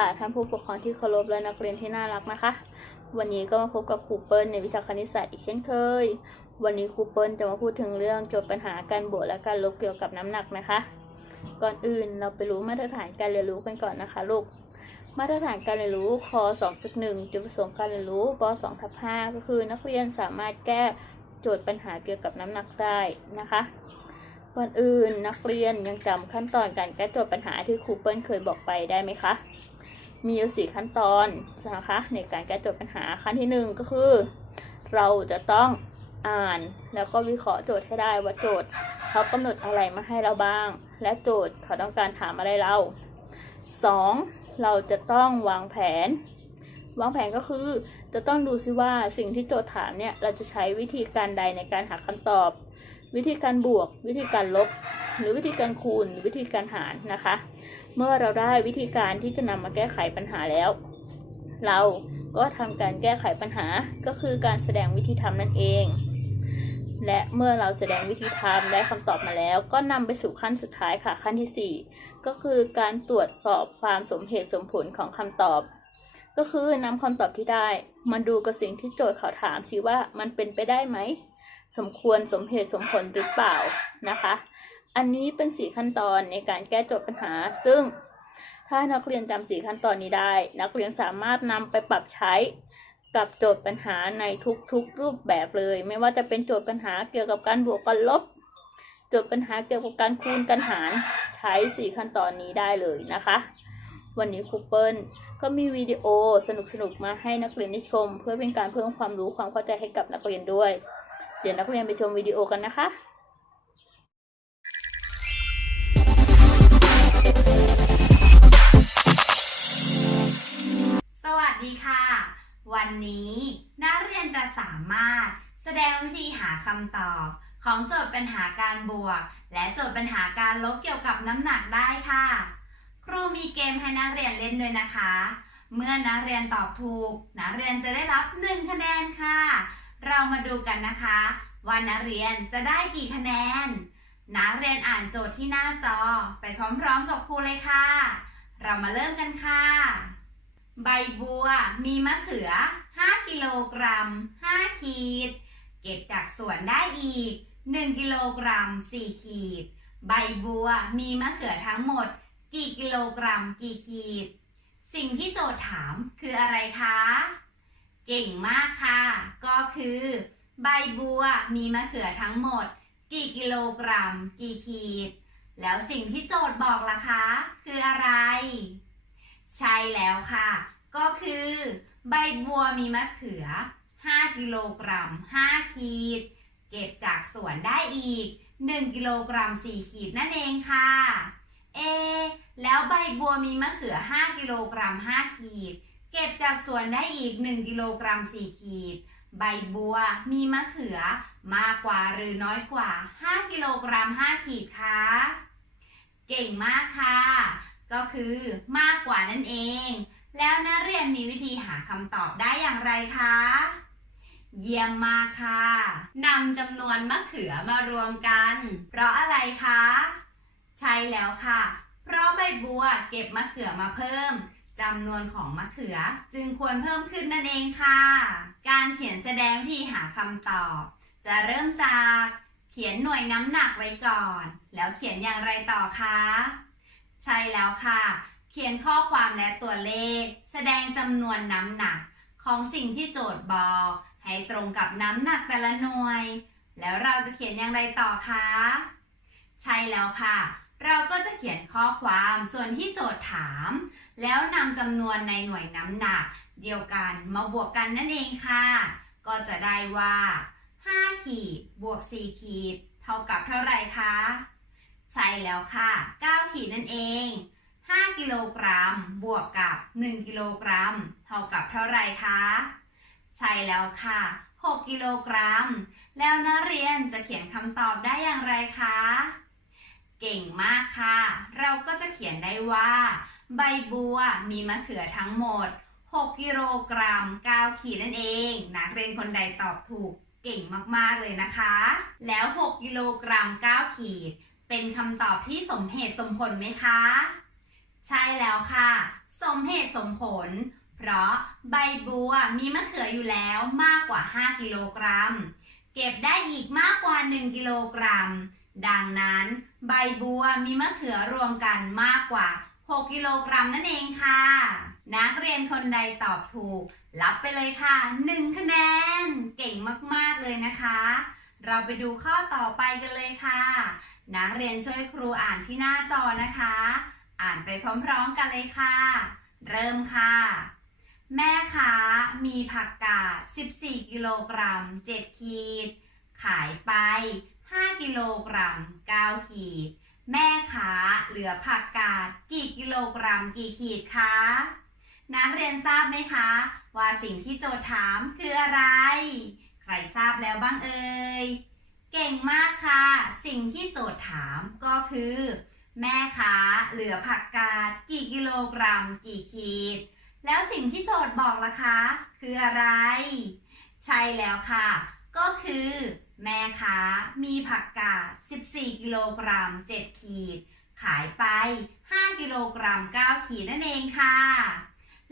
ค่ะ ท่านผู้ปกครองที่เคารพและนักเรียนที่น่ารักนะคะ วันนี้ก็มาพบกับครูเปิลในวิชาคณิตศาสตร์อีกเช่นเคย วันนี้ครูเปิลจะมาพูดถึงเรื่องโจทย์ปัญหาการบวกและการลบเกี่ยวกับน้ำหนักนะคะ ก่อนอื่นเราไปรู้มาตรฐานการเรียนรู้กันก่อนนะคะลูก มาตรฐานการเรียนรู้ค2.1จุดประสงค์การเรียนรู้ป2ทับ5ก็คือนักเรียนสามารถแก้โจทย์ปัญหาเกี่ยวกับน้ำหนักได้นะคะก่อนอื่นนักเรียนยังจำขั้นตอนการแก้โจทย์ปัญหาที่ครูเปิลเคยบอกไปได้ไหมคะ มีอยู่สี่ขั้นตอนนะคะในการแก้โจทย์ปัญหาขั้นที่หนึ่งก็คือ เราจะต้องอ่านแล้วก็วิเคราะห์โจทย์ให้ได้ว่าโจทย์เขากำหนดอะไรมาให้เราบ้าง และโจทย์เขาต้องการถามอะไรเราสองเราจะต้องวางแผน วางแผนก็คือ จะต้องดูซิว่าสิ่งที่โจทย์ถามเนี่ยเราจะใช้วิธีการใดในการหาคำตอบ วิธีการบวก วิธีการลบ หรือวิธีการคูณหรือวิธีการหารนะคะ เมื่อเราได้วิธีการที่จะนำมาแก้ไขปัญหาแล้ว เราก็ทำการแก้ไขปัญหาก็คือการแสดงวิธีทำนั่นเอง และเมื่อเราแสดงวิธีทำได้คำตอบมาแล้ว ก็นำไปสู่ขั้นสุดท้ายค่ะขั้นที่ 4 ก็คือการตรวจสอบความสมเหตุสมผลของคำตอบ ก็คือนำคำตอบที่ได้มาดูกับสิ่งที่โจทย์เขาถามสิว่ามันเป็นไปได้ไหมสมควรสมเหตุสมผลหรือเปล่านะคะ อันนี้เป็นสี่ขั้นตอนในการแก้โจทย์ปัญหา ซึ่งถ้านักเรียนจำสี่ขั้นตอนนี้ได้ นักเรียนสามารถนำไปปรับใช้กับโจทย์ปัญหาในทุกๆรูปแบบเลย ไม่ว่าจะเป็นโจทย์ปัญหาเกี่ยวกับการบวกกันลบ โจทย์ปัญหาเกี่ยวกับการคูณกันหารใช้สี่ขั้นตอนนี้ได้เลยนะคะ วันนี้ครูเปิลก็มีวิดีโอสนุกๆมาให้นักเรียนได้ชม เพื่อเป็นการเพิ่มความรู้ความเข้าใจให้กับนักเรียนด้วย เดี๋ยวนักเรียนไปชมวิดีโอกันนะคะ วัสดีค่ะ วันนี้นักเรียนจะสามารถแสดงวิธีหาคำตอบ ของโจทย์ปัญหาการบวก และโจทย์ปัญหาการลบเกี่ยวกับน้ำหนักได้ค่ะ ครูมีเกมให้นักเรียนเล่นด้วยนะคะ เมื่อนักเรียนตอบถูก นักเรียนจะได้รับ 1 คะแนนค่ะ เรามาดูกันนะคะว่านักเรียนจะได้กี่คะแนน นักเรียนอ่านโจทย์ที่หน้าจอไปพร้อมๆกับครูเลยค่ะ เรามาเริ่มกันค่ะ ใบบัวมีมะเขือ 5 กิโลกรัม 5 ขีด เก็บจากสวนได้อีก 1 กิโลกรัม 4 ขีด ใบบัวมีมะเขือทั้งหมด กี่กิโลกรัม กี่ขีด สิ่งที่โจทย์ถามคืออะไรคะ เก่งมากค่ะ ก็คือ ใบบัวมีมะเขือทั้งหมด กี่กิโลกรัม กี่ขีด แล้วสิ่งที่โจทย์บอกล่ะคะ คืออะไร ใช่แล้วค่ะ ก็คือ ใบบัวมีมะเขือ 5 กิโลกรัม 5 ขีด เก็บจากสวนได้อีก 1 กิโลกรัม 4 ขีดนั่นเองค่ะ เอ แล้วใบบัวมีมะเขือ 5 กิโลกรัม 5 ขีด เก็บจากสวนได้อีก 1 กิโลกรัม 4 ขีด ใบบัวมีมะเขือมากกว่าหรือน้อยกว่า 5 กิโลกรัม 5 ขีดคะเก่งมากค่ะ ก็คือมากกว่านั่นเอง แล้วนักเรียนมีวิธีหาคำตอบได้อย่างไรคะ เยี่ยมมากค่ะนำจำนวนมะเขือมารวมกัน เพราะอะไรคะ ใช่แล้วค่ะ เพราะใบบัวเก็บมะเขือมาเพิ่มจำนวนของมะเขือจึงควรเพิ่มขึ้นนั่นเองค่ะ การเขียนแสดงวิธีหาคำตอบ จะเริ่มจากเขียนหน่วยน้ำหนักไว้ก่อน แล้วเขียนอย่างไรต่อคะ ใช่แล้วค่ะ เขียนข้อความและตัวเลข แสดงจำนวนน้ำหนัก ของสิ่งที่โจทย์บอก ให้ตรงกับน้ำหนักแต่ละหน่วย แล้วเราจะเขียนอย่างไรต่อคะ ใช่แล้วค่ะ เราก็จะเขียนข้อความส่วนที่โจทย์ถาม แล้วนำจำนวนในหน่วยน้ำหนัก เดียวกันมาบวกกันนั่นเองค่ะ ก็จะได้ว่า 5 ขีดบวก 4 ขีด เท่ากับเท่าไหร่คะ ใช่แล้วค่ะ 9 ขีดนั่นเอง 5 กิโลกรัม บวกกับ 1 กิโลกรัม เท่ากับเท่าไรคะ ใช่แล้วค่ะ 6 กิโลกรัม แล้วนักเรียนจะเขียนคำตอบได้อย่างไรคะ เก่งมากค่ะ เราก็จะเขียนได้ว่า ใบบัวมีมะเขือทั้งหมด 6 กิโลกรัม 9 ขีดนั่นเอง นักเรียนคนใดตอบถูกเก่งมาก ๆ เลยนะคะ แล้ว 6 กิโลกรัม 9 ขีด เป็นคำตอบที่สมเหตุสมผลไหมคะ ใช่แล้วค่ะ สมเหตุสมผล เพราะใบบัวมีมะเขืออยู่แล้วมากกว่า 5 กิโลกรัม เก็บได้อีกมากกว่า 1 กิโลกรัม ดังนั้น ใบบัวมีมะเขือรวมกันมากกว่า 6 กิโลกรัมนั่นเองค่ะ นักเรียนคนใดตอบถูก รับไปเลยค่ะ 1 คะแนน เก่งมากๆเลยนะคะ เราไปดูข้อต่อไปกันเลยค่ะ นักเรียนช่วยครูอ่านที่หน้าจอนะคะ อ่านไปพร้อมๆกันเลยค่ะ เริ่มค่ะ แม่ค้ามีผักกาด 14 กิโลกรัม 7 ขีด ขายไป 5 กิโลกรัม 9 ขีด แม่ค้าเหลือผักกาดกี่กิโลกรัมกี่ขีดคะนักเรียนทราบไหมคะ ว่าสิ่งที่โจทย์ถามคืออะไร ใครทราบแล้วบ้างเอ่ย เก่งมากค่ะ สิ่งที่โจทย์ถามก็คือ แม่ค้าเหลือผักกาดกี่กิโลกรัม กี่ขีด แล้วสิ่งที่โจทย์บอกล่ะคะ คืออะไร ใช่แล้วค่ะ ก็คือแม่ค้ามีผักกาด 14 กิโลกรัม 7 ขีด ขายไป 5 กิโลกรัม 9 ขีดนั่นเองค่ะ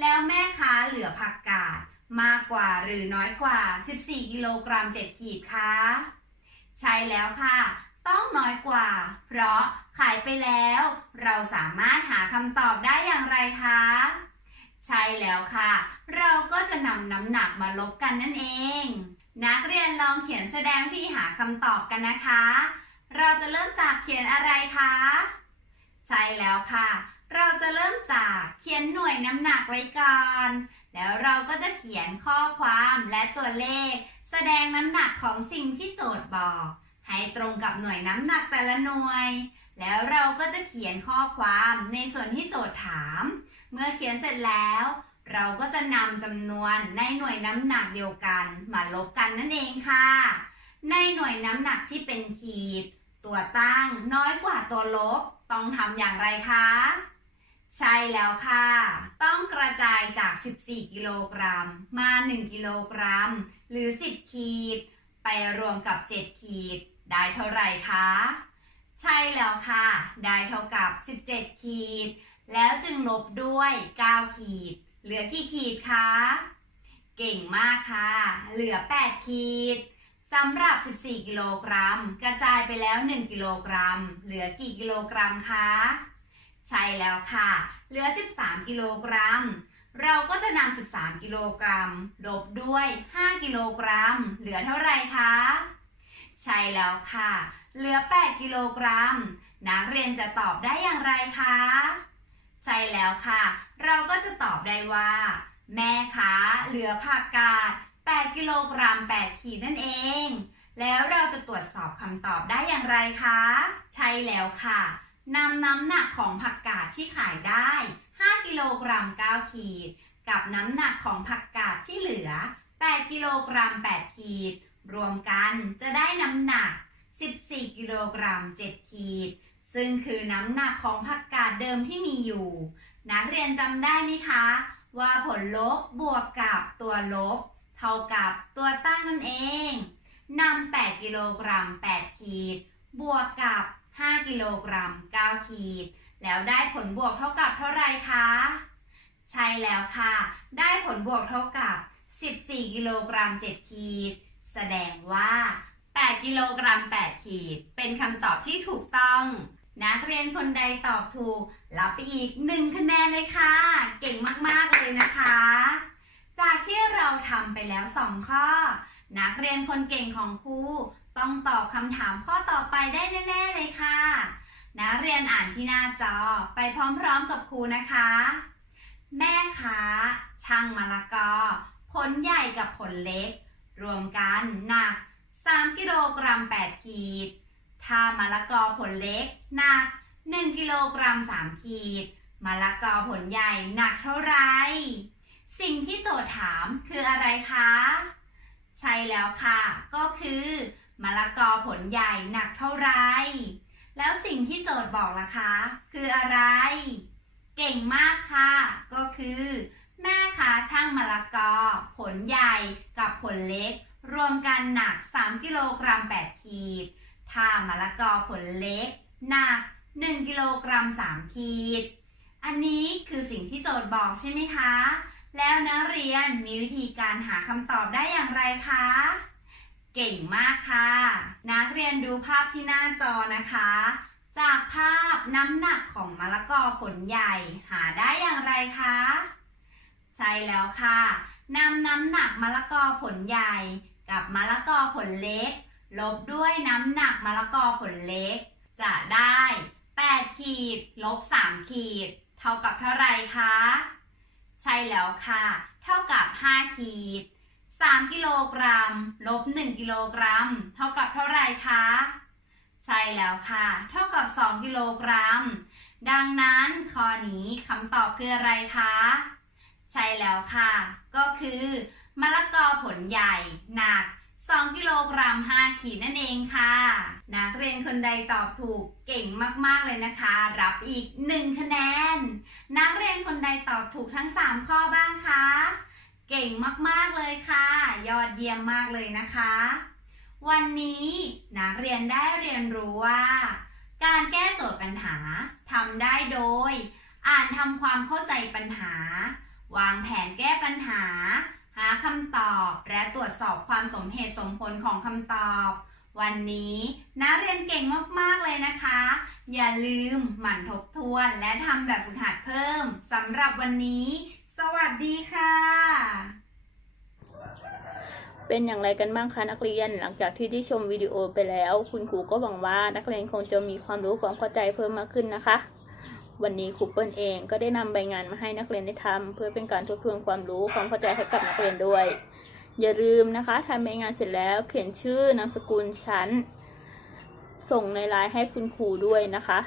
แล้วแม่ค้าเหลือผักกาดมากกว่าหรือน้อยกว่า 14 กิโลกรัม 7 ขีดคะใช่แล้วค่ะ ต้องน้อยกว่า เพราะขายไปแล้ว เราสามารถหาคำตอบได้อย่างไรคะ ใช่แล้วค่ะ เราก็จะนำน้ำหนักมาลบกันนั่นเอง นักเรียนลองเขียนแสดงที่หาคำตอบกันนะคะ เราจะเริ่มจากเขียนอะไรคะ ใช่แล้วค่ะ เราจะเริ่มจากเขียนหน่วยน้ำหนักไว้ก่อน แล้วเราก็จะเขียนข้อความและตัวเลข แสดงน้ำหนักของสิ่งที่โจทย์บอก ให้ตรงกับหน่วยน้ำหนักแต่ละหน่วย แล้วเราก็จะเขียนข้อความในส่วนที่โจทย์ถาม เมื่อเขียนเสร็จแล้ว เราก็จะนำจำนวนในหน่วยน้ำหนักเดียวกันมาลบกันนั่นเองค่ะ ในหน่วยน้ำหนักที่เป็นขีด ตัวตั้งน้อยกว่าตัวลบต้องทำอย่างไรคะใช่แล้วค่ะ ต้องกระจายจาก 14 กิโลกรัม มา 1 กิโลกรัม หรือ 10 ขีด ไปรวมกับ 7 ขีด ได้เท่าไหร่คะ ใช่แล้วค่ะ ได้เท่ากับ 17 ขีด แล้วจึงลบด้วย 9 ขีด เหลือกี่ขีดคะ เก่งมากค่ะ เหลือ 8 ขีดสำหรับ 14 กิโลกรัม กระจายไปแล้ว 1 กิโลกรัม เหลือกี่กิโลกรัมคะ ใช่แล้วค่ะ เหลือ 13 กิโลกรัม เราก็จะนำ 13 กิโลกรัม ลบด้วย 5 กิโลกรัม เหลือเท่าไหร่คะ ใช่แล้วค่ะ เหลือ 8 กิโลกรัม นักเรียนจะตอบได้อย่างไรคะ ใช่แล้วค่ะ เราก็จะตอบได้ว่า แม่ค้าเหลือผักกาด 8 กิโลกรัม 8 ขีดนั่นเอง แล้วเราจะตรวจสอบคำตอบได้อย่างไรคะ ใช่แล้วค่ะนำน้ำหนักของผักกาดที่ขายได้ 5 กิโลกรัม 9 ขีด กับน้ำหนักของผักกาดที่เหลือ 8 กิโลกรัม 8 ขีด รวมกันจะได้น้ำหนัก 14 กิโลกรัม 7 ขีด ซึ่งคือน้ำหนักของผักกาดเดิมที่มีอยู่ นักเรียนจำได้ไหมคะ ว่าผลลบบวกกับตัวลบ เท่ากับตัวตั้งนั่นเองนำ8กิโลกรัม 8 ขีด บวกกับ 5 กิโลกรัม 9 ขีด แล้วได้ผลบวกเท่ากับเท่าไรคะ ใช่แล้วค่ะ ได้ผลบวกเท่ากับ 14 กิโลกรัม 7 ขีด แสดงว่า 8 กิโลกรัม 8 ขีด เป็นคำตอบที่ถูกต้อง นักเรียนคนใดตอบถูก รับไปอีก 1 คะแนนเลยค่ะ เก่งมาก ๆ เลยนะคะ จากที่เราทำไปแล้ว 2 ข้อ นักเรียนคนเก่งของครูต้องตอบคำถามข้อต่อไปได้แน่ ๆ เลยค่ะ นักเรียนอ่านที่หน้าจอไปพร้อม ๆ กับครูนะคะ แม่ค้าช่างมะละกอ ผลใหญ่กับผลเล็ก รวมกันหนัก 3 กิโลกรัม 8 ขีด ถ้ามะละกอผลเล็กหนัก 1 กิโลกรัม 3 ขีด มะละกอผลใหญ่หนักเท่าไหรสิ่งที่โจทย์ถามคืออะไรคะ ใช่แล้วค่ะ ก็คือมะละกอผลใหญ่หนักเท่าไหรแล้วสิ่งที่โจทย์บอกล่ะคะ คืออะไร เก่งมากค่ะ ก็คือ แม่ค้าช่างมะละกอ ผลใหญ่กับผลเล็ก รวมกันหนัก 3 กิโลกรัม 8 ขีด ถ้ามะละกอผลเล็ก หนัก 1 กิโลกรัม 3 ขีด อันนี้คือสิ่งที่โจทย์บอกใช่ไหมคะ แล้วนักเรียนมีวิธีการหาคำตอบได้อย่างไรคะ เก่งมากค่ะ นักเรียนดูภาพที่หน้าจอนะคะจากภาพน้ำหนักของมะละกอผลใหญ่หาได้อย่างไรคะ ใช่แล้วค่ะนำน้ำหนักมะละกอผลใหญ่ กับมะละกอผลเล็ก ลบด้วยน้ำหนักมะละกอผลเล็ก จะได้ 8 ขีด ลบ 3 ขีด เท่ากับเท่าไรคะ ใช่แล้วค่ะ เท่ากับ 5 ขีด 3 กิโลกรัม ลบ 1 กิโลกรัม เท่ากับเท่าไรคะ ใช่แล้วค่ะ เท่ากับ 2 กิโลกรัม ดังนั้นข้อนี้คำตอบคืออะไรคะ ใช่แล้วค่ะ ก็คือมะละกอผลใหญ่หนัก 2 กิโลกรัม 5 ขีดนั่นเองค่ะ นักเรียนคนใดตอบถูกเก่งมากๆเลยนะคะ รับอีก 1 คะแนน นักเรียนคนใดตอบถูกทั้ง 3 ข้อบ้างคะ เก่งมากๆเลยค่ะ ยอดเยี่ยมมากเลยนะคะ วันนี้นักเรียนได้เรียนรู้ว่า การแก้โจทย์ปัญหาทำได้โดย อ่านทำความเข้าใจปัญหา วางแผนแก้ปัญหา หาคำตอบและตรวจสอบความสมเหตุสมผลของคำตอบ วันนี้นักเรียนเก่งมากๆเลยนะคะ อย่าลืมหมั่นทบทวนและทำแบบฝึกหัดเพิ่มสำหรับวันนี้ สวัสดีค่ะ เป็นอย่างไรกันบ้างคะนักเรียน หลังจากที่ได้ชมวิดีโอไปแล้ว คุณครูก็หวังว่านักเรียนคงจะมีความรู้ความเข้าใจเพิ่มมากขึ้นนะคะ วันนี้ครูเปิลเองก็ได้นำใบงานมาให้นักเรียนได้ทำเพื่อเป็นการทบทวนความรู้ความเข้าใจให้กับนักเรียนด้วย อย่าลืมนะคะทำใบงานเสร็จแล้วเขียนชื่อนามสกุลชั้น ส่งในไลน์ให้คุณครูด้วยนะคะ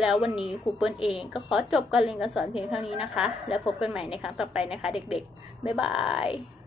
แล้ววันนี้ครูเปิลเองก็ขอจบการเรียนการสอนเพียงเท่านี้นะคะ แล้วพบกันใหม่ในครั้งต่อไปนะคะ เด็กๆบ๊ายบาย